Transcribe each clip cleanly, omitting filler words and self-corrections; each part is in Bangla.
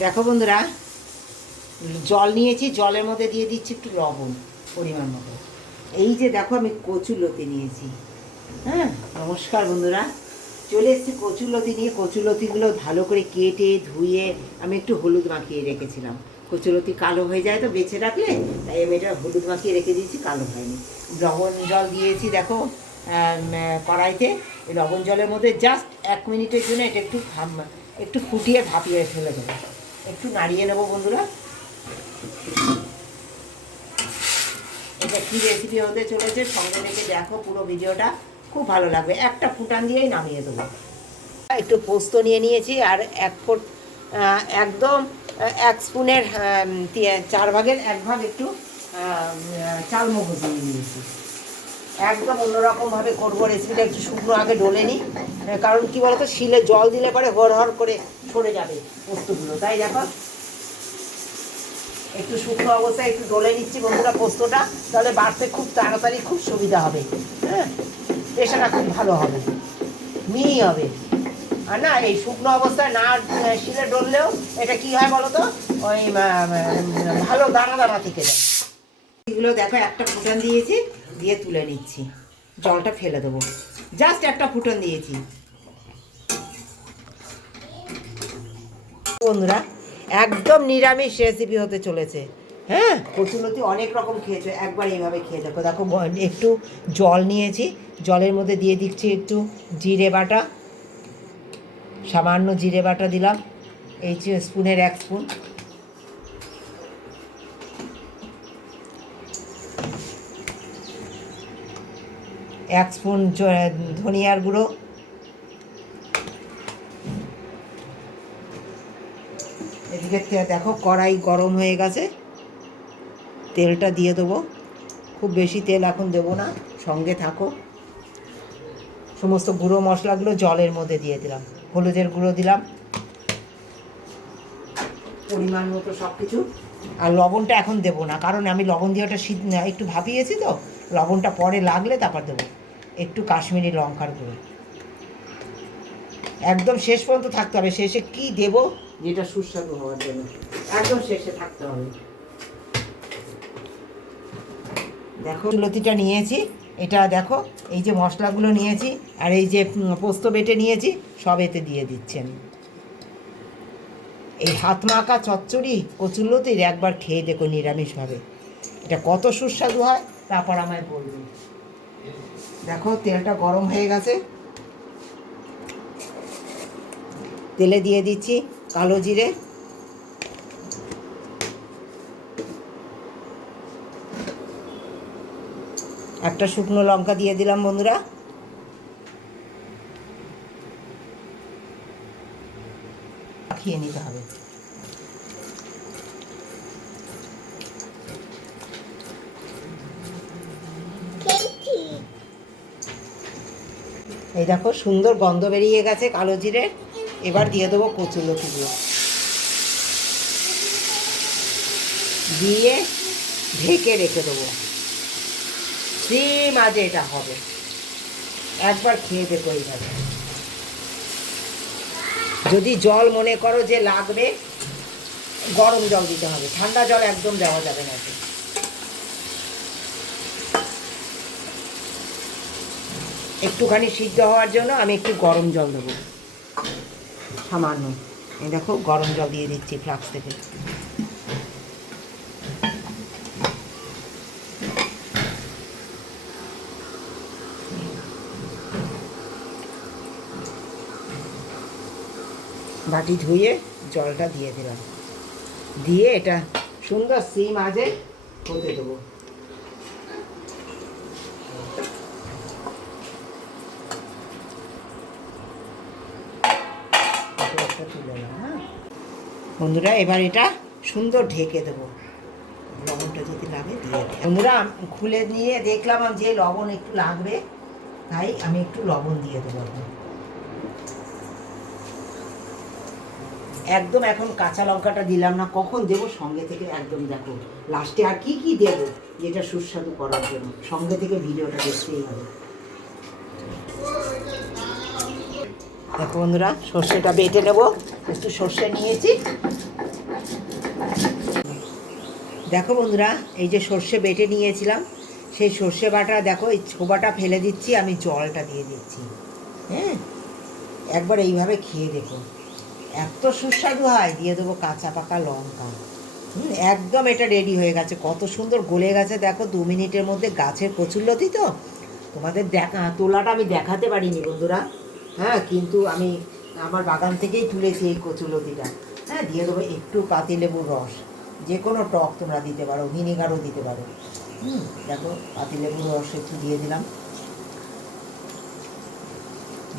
দেখো বন্ধুরা, জল নিয়েছি, জলের মধ্যে দিয়ে দিচ্ছি একটু লবণ পরিমাণ মতো। এই যে দেখো আমি কচুলতি নিয়েছি। হ্যাঁ, নমস্কার বন্ধুরা, চলে এসেছি কচুলতি নিয়ে। কচুলতিগুলো ভালো করে কেটে ধুয়ে আমি একটু হলুদ মাখিয়ে রেখেছিলাম। কচুলতি কালো হয়ে যায় তো বেছে রাখলে, তাই আমি এটা হলুদ মাখিয়ে রেখে দিয়েছি, কালো হয়নি। লবণ জল দিয়েছি দেখো কড়াইতে। এই লবণ জলের মধ্যে জাস্ট 1 মিনিটের জন্য এটা একটু ফুটিয়ে ভাপিয়ে ফেলে দেবো। একটু নাড়িয়ে নেবো বন্ধুরা। এটা কী রেসিপি হতে চলেছে সঙ্গে রেখে দেখো পুরো ভিডিওটা, খুব ভালো লাগবে। একটা ফুটান দিয়েই নামিয়ে দেবো। একটু পোস্ত নিয়ে নিয়েছি আর একদম 1 স্পুনের 4 ভাগের 1 ভাগ একটু চালমগজ নিয়ে নিয়েছি। একদম অন্যরকমভাবে করবো রেসিপিটা। একটু শুকনো আগে ডলে নিই, কারণ কী বলতো, শিলে জল দিলে পরে হর করে সরে যাবে পোস্তগুলো। তাই দেখো একটু শুকনো অবস্থায় একটু ডলে নিচ্ছি বন্ধুরা পোস্তটা, তাহলে বাড়তে খুব তাড়াতাড়ি খুব সুবিধা হবে। হ্যাঁ, পেশাটা খুব ভালো হবে, মিহি হবে। আর না, এই শুকনো অবস্থায় না শিলে ডললেও এটা কি হয় বলো তো, ওই ভালো দানা দানা থেকে যায়। এগুলো দেখো একটা ফুটান দিয়েছি, দিয়ে তুলে নিচ্ছি। জলটা ফেলে দেবো, জাস্ট একটা ফুটান দিয়েছি বন্ধুরা। একদম নিরামিষ রেসিপি হতে চলেছে। হ্যাঁ, কচুলতি অনেক রকম খেয়েছো, একবার এইভাবে খেয়ে দেখো। দেখো একটু জল নিয়েছি, জলের মধ্যে দিয়ে দিচ্ছি একটু জিরে বাটা, সামান্য জিরে বাটা দিলাম, এই যে স্পুনের 1 স্পুন। এক স্পুন ধনিয়ার গুঁড়ো, এদিকে দেখো কড়াই গরম হয়ে গেছে, তেলটা দিয়ে দেবো। খুব বেশি তেল এখন দেবো না, সঙ্গে থাকো। সমস্ত গুঁড়ো মশলাগুলো জলের মধ্যে দিয়ে দিলাম, হলুদের গুঁড়ো দিলাম পরিমাণ মতো সব কিছু। আর লবণটা এখন দেবো না, কারণ আমি লবণ দিয়ে ওটা একটু ভাপিয়েছি তো, লবণটা পরে লাগলে তারপর দেবো। একটু কাশ্মীরি লঙ্কার গুঁড়ো একদম শেষ পর্যন্ত থাকতে হবে। শেষে কি দেবো যেটা সুস্বাদু হওয়ার জন্য একদম শেষে থাকতে হবে। দেখো লতিটা নিয়েছি, এটা দেখো এই যে মশলাগুলো নিয়েছি আর এই যে পোস্ত বেটে নিয়েছি, সব এতে দিয়ে দিচ্ছেন। এই হাত মাখা চচ্চড়ি কচুরলতির একবার খেয়ে দেখো নিরামিষভাবে, এটা কত সুস্বাদু হয় তারপর আমায় বলবে। দেখো তেলটা গরম হয়ে গেছে, তেলে দিয়ে দিচ্ছি কালো জিরে, একটা শুকনো লঙ্কা দিয়ে দিলাম বন্ধুরা। মাখিয়ে নিতে হবে। এই দেখো সুন্দর গন্ধ বেরিয়ে গেছে কালো জিরে। এবার দিয়ে দেবো কচুলতিগুলো, দিয়ে ঢেকে রেখে দেবো। সেম আজ এটা হবে, একবার খেয়ে দেখো এইভাবে। যদি জল মনে করো যে লাগবে, গরম জল দিতে হবে, ঠান্ডা জল একদম দেওয়া যাবে না। একটুখানি সিদ্ধ হওয়ার জন্য আমি একটু গরম জল দেবো সামান্য। এই দেখো গরম জল দিয়ে দিচ্ছি ফ্লাক্স থেকে। বাটি ধুয়ে জলটা দিয়ে দিলাম, দিয়ে এটা সুন্দর সিম আজে হতে দেবো। হ্যাঁ বন্ধুরা, এবার এটা সুন্দর ঢেকে দেবো। লবণটা যদি লাগে দিয়ে দেবো বন্ধুরা। খুলে নিয়ে দেখলাম যে লবণ একটু লাগবে, তাই আমি একটু লবণ দিয়ে দেবো। একদম এখন কাঁচা লঙ্কাটা দিলাম না, কখন দেবো সঙ্গে থেকে একদম দেখো লাস্টে আর কি কি দেবো যেটা সুস্বাদু করার জন্য, সঙ্গে থেকে ভিডিওটা দেখতেই হবে। দেখো বন্ধুরা, সর্ষেটা বেটে নেবো। একটু সর্ষে নিয়েছি, দেখো বন্ধুরা, এই যে সর্ষে বেটে নিয়েছিলাম, সেই সর্ষে বাটা দেখো, এই ছোবাটা ফেলে দিচ্ছি, আমি জলটা দিয়ে দিচ্ছি। হ্যাঁ, একবার এইভাবে খেয়ে দেখো, এত সুস্বাদু হয়। দিয়ে দেবো কাঁচা পাকা লঙ্কা। একদম এটা রেডি হয়ে গেছে, কত সুন্দর গলে গেছে দেখো 2 মিনিটের মধ্যে। গাছের কচুরলতি তো, তোমাদের তোলাটা আমি দেখাতে পারিনি বন্ধুরা। হ্যাঁ, কিন্তু আমি আমার বাগান থেকেই তুলেছি এই কচুরলতিটা। হ্যাঁ, দিয়ে দেবো একটু পাতিলেবুর রস, যে কোনো টক তোমরা দিতে পারো, ভিনিগারও দিতে পারো। দেখো পাতিলেবুর রস একটু দিয়ে দিলাম।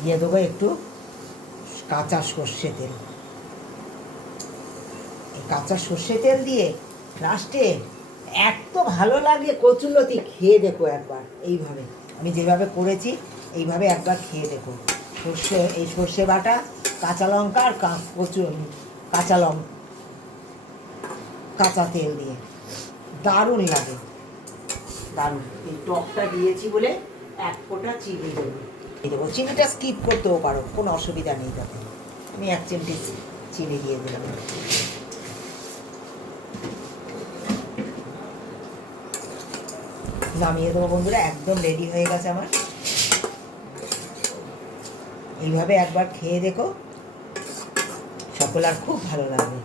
দিয়ে দেবো একটু কাঁচা সর্ষে তেল। কাঁচা সর্ষে তেল দিয়ে লাস্টে এত ভালো লাগে কচুরলতি, খেয়ে দেখো একবার এইভাবে, আমি যেভাবে করেছি এইভাবে একবার খেয়ে দেখো। এই সর্ষে বাটা, কাঁচা লঙ্কা আর কাঁচা তেল দিয়ে দারুণ লাগে, দারুণ। এই টকটা দিয়েছি বলে এক ফোঁটা চিনি দেবো। চিনিটা স্কিপ করতেও পারো, কোনো অসুবিধা নেই তাতে। আমি 1 চিমটি চিনি দিয়ে দিলাম। নামিয়ে দেবো বন্ধুরা, একদম রেডি হয়ে গেছে আমার। এইভাবে একবার খেয়ে দেখো, সকলের খুব ভালো লাগবে।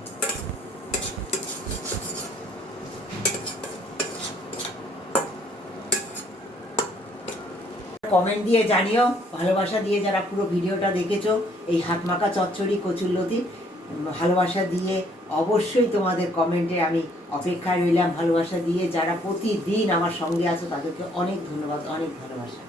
কমেন্ট দিয়ে জানিও, ভালোবাসা দিয়ে যারা পুরো ভিডিওটা দেখেছো, এই হাত মাখা চচ্চড়ি কচুরলতি ভালোবাসা দিয়ে অবশ্যই তোমাদের কমেন্টে আমি অপেক্ষায় রইলাম। ভালোবাসা দিয়ে যারা প্রতিদিন আমার সঙ্গে আছো তাদেরকে অনেক ধন্যবাদ, অনেক ভালোবাসা।